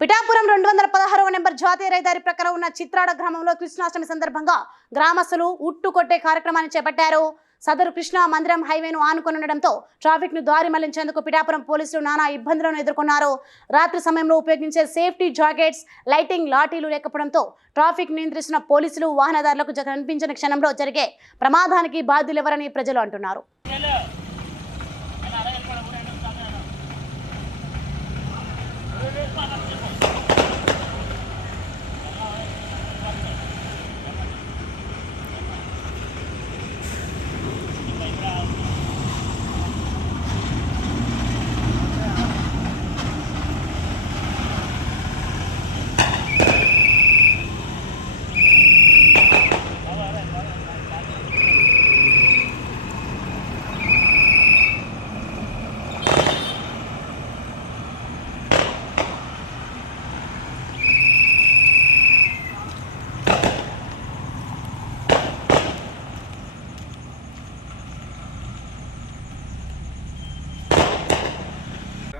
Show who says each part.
Speaker 1: పిఠాపురం రెండు వందల పదహారవ నెంబర్ జాతీయ రహదారి ప్రకారం ఉన్న చిత్రాడ గ్రామంలో కృష్ణాష్టమి సందర్భంగా గ్రామస్తులు ఉట్టు కొట్టే కార్యక్రమాన్ని చేపట్టారు. సదరు కృష్ణ మందిరం హైవేను ఆనుకొని ఉండడంతో ట్రాఫిక్ను దారి మళ్ళించేందుకు పిఠాపురం పోలీసులు నానా ఇబ్బందులను ఎదుర్కొన్నారు. రాత్రి సమయంలో ఉపయోగించే సేఫ్టీ జాకెట్స్ లైటింగ్ లాఠీలు లేకపోవడంతో ట్రాఫిక్ నియంత్రిస్తున్న పోలీసులు వాహనదారులకు కనిపించిన క్షణంలో జరిగే ప్రమాదానికి బాధ్యులెవరని ప్రజలు అంటున్నారు.